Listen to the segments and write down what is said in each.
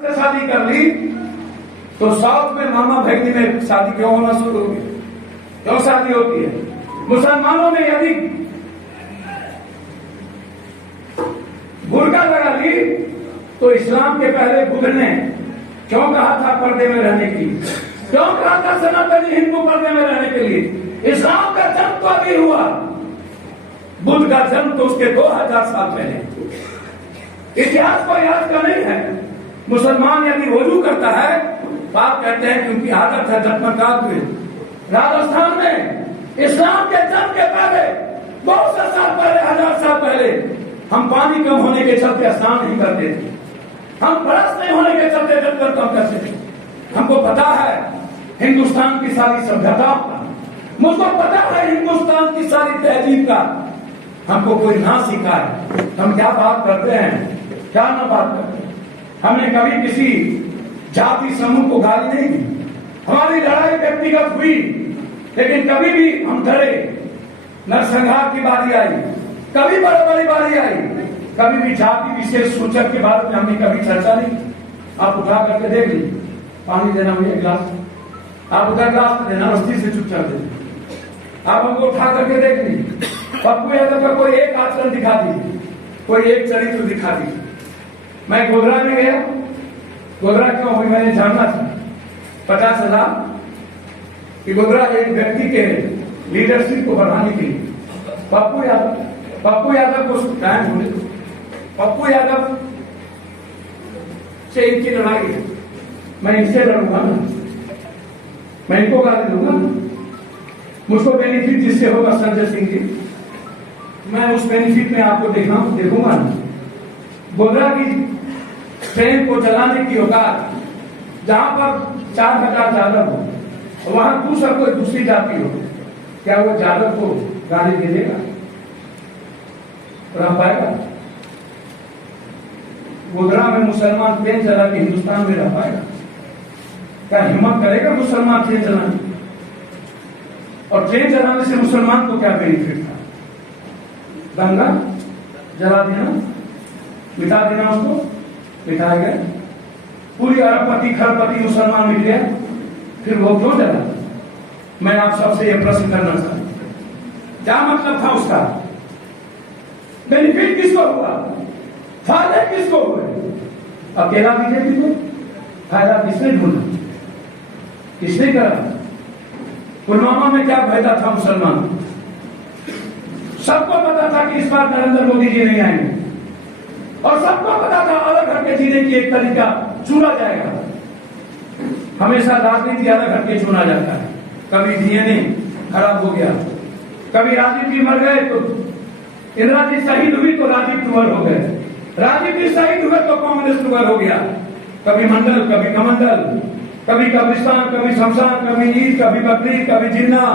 से शादी कर ली तो साउथ में मामा भगनी में शादी क्यों होना शुरू होगी? क्यों शादी होती है? मुसलमानों में यदि बुर्का लगा ली तो इस्लाम के पहले बुद्ध ने क्यों कहा था पर्दे में रहने की? क्यों कहा था सनातनी हिंदू पर्दे में रहने के लिए? इस्लाम का जन्म तो अभी हुआ, बुद्ध का जन्म तो उसके 2000 साल पहले। इतिहास को याद का नहीं है। मुसलमान यदि वजू करता है तो आप कहते हैं क्योंकि आदत है जन्मकाल में। राजस्थान में इस्लाम के जन्म के पहले 200 साल पहले, 1000 साल पहले हम पानी कम होने के चलते स्नान नहीं करते थे, हम ब्रश नहीं होने के चलते जब कम करते थे। हमको पता है हिंदुस्तान की सारी सभ्यता का, मुझको पता है हिंदुस्तान की सारी तहजीब का। हमको कोई ना सिखा है, हम क्या बात करते हैं, क्या ना बात करते हैं। हमने कभी किसी जाति समूह को गाली नहीं दी। हमारी लड़ाई व्यक्तिगत हुई, लेकिन कभी भी हम डरे। नरसंहार की बारी आई, कभी बड़ी बारी आई, कभी भी जाति विशेष सूचक के बारे में हमने कभी चर्चा नहीं। आप उठा करके देख लीजिए, पानी देना मुझे गिलास, आप उधर गिलास देना, रस्ती से चुपचाप देना। आप हमको उठा करके देख लीजिए, पप्पू यादव का कोई एक आचरण दिखा दीजिए, कोई एक चरित्र दिखा दीजिए। मैं गोधरा में गया, गोधरा क्यों हुई मैंने जानना था। पता चला कि गोधरा एक व्यक्ति के लीडरशिप को बढ़ाने के लिए पप्पू यादव को टाइम होने, पप्पू यादव से इनकी लड़ाई है। मैं इनसे लड़ूंगा ना, मैं इनको गाली दूंगा ना। मुझको बेनिफिट जिससे होगा संजय सिंह जी, मैं उस बेनिफिट में आपको देखूंगा ना। गोधरा की ट्रेन को चलाने की औकात, जहां पर 4000 यादव हो, वहां दूसरा कोई दूसरी जाति हो, क्या वो यादव को गाली दे देगा? रह पाएगा? गोधरा में मुसलमान ट्रेन चला के हिंदुस्तान में रह पाएगा? क्या हिम्मत करेगा मुसलमान ट्रेन चलाने? और ट्रेन चलाने से मुसलमान को क्या बेनिफिट था? दंगा जला देना, मिटा देना, उसको मिटाया गया। पूरी अरबपति खरबपति मुसलमान मिल गया, फिर वो क्यों जला? मैं आप सबसे यह प्रश्न करना चाहता हूं, क्या मतलब था उसका? बेनिफिट किसको हुआ? फायदे किसको हुए? अकेला बीजेपी को फायदा किसने ढूंढा, किसने करा? पुलवामा में क्या फायदा था मुसलमान? सबको पता था कि इस बार नरेंद्र मोदी जी नहीं आएंगे, और सबको पता था अलग हटके जीने की एक तरीका चुना जाएगा। हमेशा राजनीति अलग हटके चुना जाता है। कभी डीएनए खराब हो गया, कभी राजीव जी मर गए तो इंदिरा जी शहीद हुई तो राजीव कुंवर हो गए, राजीव जी शहीद हुए तो कांग्रेस कुंवर हो गया। कभी मंडल, कभी कमंडल, कभी कब्रिस्तान, कभी शमशान, कभी ईद, कभी बकरीद, कभी जिन्ना,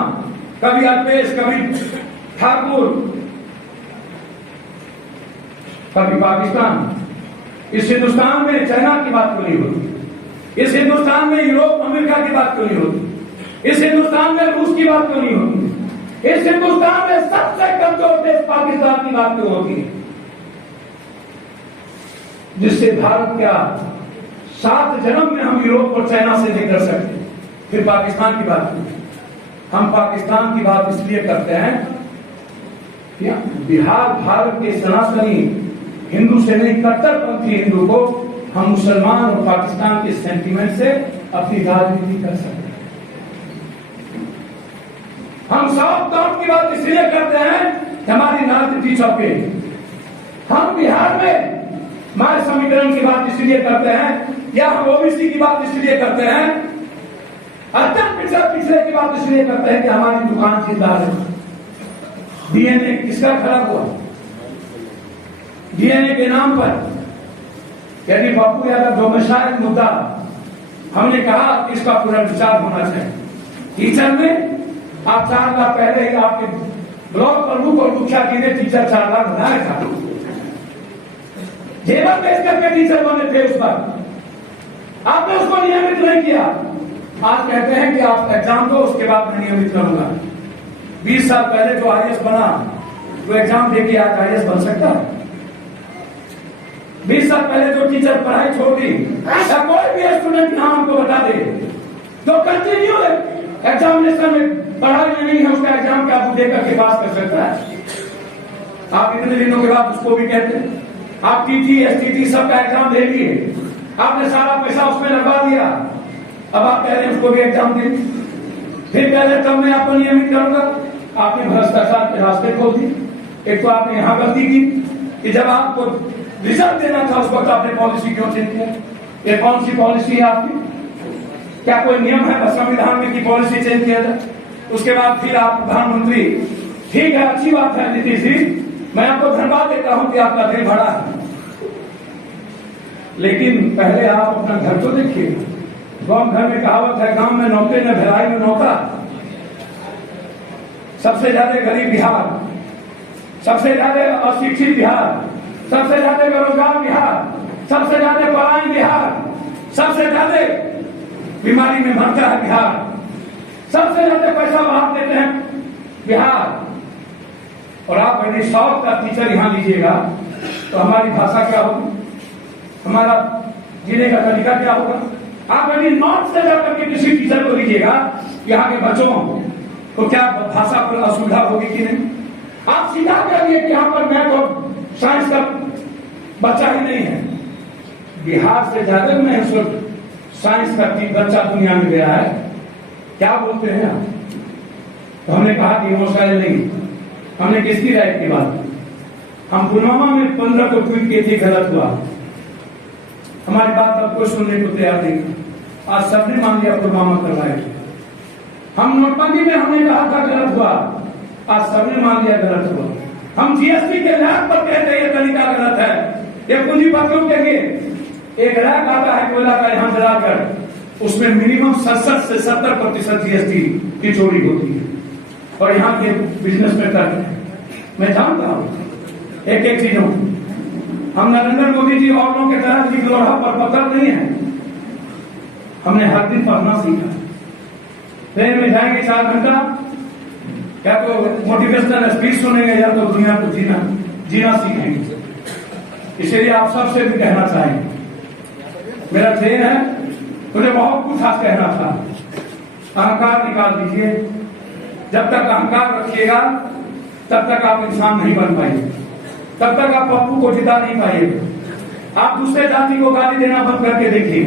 कभी अल्पेश, कभी ठाकुर, कभी पाकिस्तान। इस हिंदुस्तान में चाइना की बात क्यों नहीं होती? इस हिंदुस्तान में यूरोप अमेरिका की बात क्यों नहीं होती? इस हिंदुस्तान में रूस की बात क्यों नहीं होती? इस हिंदुस्तान में सबसे कमजोर देश पाकिस्तान की बात क्यों होती है? जिससे भारत क्या 7 जन्म में हम यूरोप और चाइना से नहीं कर सकते, फिर पाकिस्तान की बात क्यों? हम पाकिस्तान की बात इसलिए करते हैं कि बिहार भारत के सनातनी हिंदू से नहीं, कट्टरपंथी हिंदू को हम मुसलमान और पाकिस्तान के सेंटीमेंट से अपनी राजनीति कर सकते हैं। हम साफ तौर की बात इसलिए करते हैं कि हमारी राजनीति चौके। हम बिहार में माय समीकरण की बात इसलिए करते हैं, या हम ओबीसी की बात इसलिए करते हैं, अत्यंत पिछले की बात इसलिए करते हैं कि हमारी दुकान जिंदा है। डीएनए किसका खराब हुआ? डीएनए के नाम पर यदि पप्पू यादव डोमिसाइल मुद्दा, हमने कहा इसका पुनर्विचार होना चाहिए। टीचर में आप 4 लाख पहले ही आपके ब्लॉक प्रमुख और मुखिया जी ने टीचर 4 लाख बनाया था। जेवर पेश करके टीचर बने थे उस पर, आपने उसको नियमित नहीं किया। आज कहते हैं कि आप एग्जाम दो, उसके बाद मैं नियमित करूंगा। 20 साल पहले जो आईएएस बना, वो एग्जाम देके आज आईएएस बन सकता है? 20 साल पहले जो टीचर पढ़ाई छोड़ दी, या कोई भी स्टूडेंट यहाँ हमको बता दे जो कंटिन्यू एग्जामिनेशन में पढ़ाई में नहीं है, उसका एग्जाम क्या आप देकर के पास कर सकता है? आप इतने दिनों के बाद उसको भी कहते हैं। आप टीटी एसटीटी सबका एग्जाम दे दिए, आपने सारा पैसा उसमें लगवा दिया, अब आप कह रहे हैं उसको भी एग्जाम दे, फिर कह रहे तब मैं आपको नियमित करूंगा। आपने भ्रष्टाचार के रास्ते खोल दिए। एक तो आपने यहाँ गलती की कि जब आपको रिजल्ट देना था उस वक्त आपने पॉलिसी क्यों चेंज किया? ये कौन सी पॉलिसी है आपकी? क्या कोई नियम है संविधान में कि पॉलिसी चेंज किया जाए? उसके बाद फिर आप प्रधानमंत्री, ठीक है अच्छी बात है नीतीश जी, मैं आपको धन्यवाद देता हूं कि आपका दिल बड़ा है, लेकिन पहले आप अपना घर तो देखिए। गांव घर में कहावत है, गांव में नौते न भेलाई में नौता। सबसे ज्यादा गरीब बिहार, सबसे ज्यादा अशिक्षित बिहार, सबसे ज्यादा बेरोजगार बिहार, सबसे ज्यादा पलायन बिहार, सबसे ज्यादा बीमारी में मरता है बिहार, सबसे ज्यादा पैसा बाहर देते हैं बिहार। और आप यदि 100 का टीचर यहाँ लीजिएगा तो हमारी भाषा क्या होगी, हमारा जीने का तरीका क्या होगा? आप यदि नॉर्थ से जाकर के किसी टीचर को लीजिएगा यहाँ के बच्चों तो क्या भाषा पर असुविधा होगी कि नहीं? आप सीधा कहिए कि यहाँ पर मैथ और साइंस का बच्चा ही नहीं है। बिहार से ज्यादा में साइंस का बच्चा दुनिया में गया है। क्या बोलते हैं आप? तो हमने कहा कि हौसला नहीं, हमने किसकी राय की बात? हम पुलवामा में 15 को ट्वीट किए थे, गलत हुआ, हमारी बात अब कोई सुनने को तैयार नहीं। आज सबने मान लिया पुलवामा करवाए। हम नोटबंदी में हमने कहा था गलत हुआ, आज सबने मान लिया गलत हुआ। हम जीएसटी के लैब पर कहते हैं ये तरीका गलत है, ये पूंजीपतियों के लिए एक रैक आता है कोयला का यहाँ जलाकर, उसमें मिनिमम 67 से 70% जीएसटी की चोरी होती है और यहाँ के बिजनेस में करते हैं। मैं जानता हूँ एक एक चीजों। हम नरेंद्र मोदी जी और लोगों के तरह जी लोहा पर पत्थर नहीं है, हमने हर दिन पढ़ना सीखा। ट्रेन में जाएंगे 4 घंटा, या तो मोटिवेशनल स्पीच सुनेंगे या तो दुनिया को जीना सीखेंगे। इसलिए आप सबसे भी कहना चाहेंगे, मेरा ट्रेन है, मुझे बहुत कुछ आज कहना था। अहंकार निकाल दीजिए। जब तक अहंकार रखिएगा तब तक आप इंसान नहीं बन पाएंगे, तब तक आप पप्पू को जिता नहीं पाएंगे। आप दूसरे जाति को गाली देना बंद करके देखिए।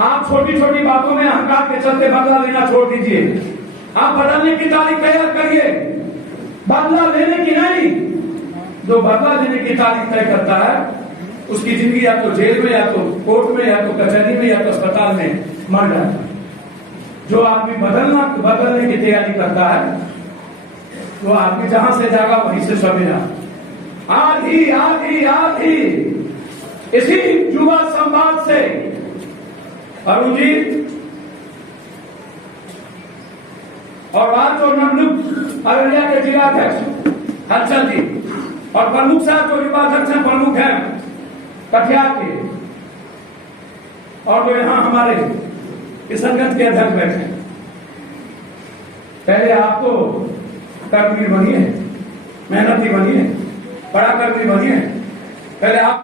आप छोटी छोटी बातों में अहंकार के चलते बदला लेना छोड़ दीजिए। आप बदलने की तारीख तैयार करिए, बदला लेने की नहीं। जो बदला लेने की तारीख तय करता है उसकी जिंदगी या तो जेल में, या तो कोर्ट में, या तो कचहरी में, या तो अस्पताल में मर जाता है। जो आदमी बदलने की तैयारी करता है वो आदमी जहां से जागा वहीं से सवेरा। आज ही इसी युवा संवाद से अरुण जी और राज और नमलुक अररिया के जिलाध्यक्ष हलचल जी और प्रमुख साहब जो युवाध्यक्ष हैं, प्रमुख हैं कटिहार के, और जो यहाँ हमारे किशनगंज के अध्यक्ष बैठे। पहले आपको कर्मवीर बनिए, मेहनती बनिए, बड़ा कर्मवीर बनिए। पहले आप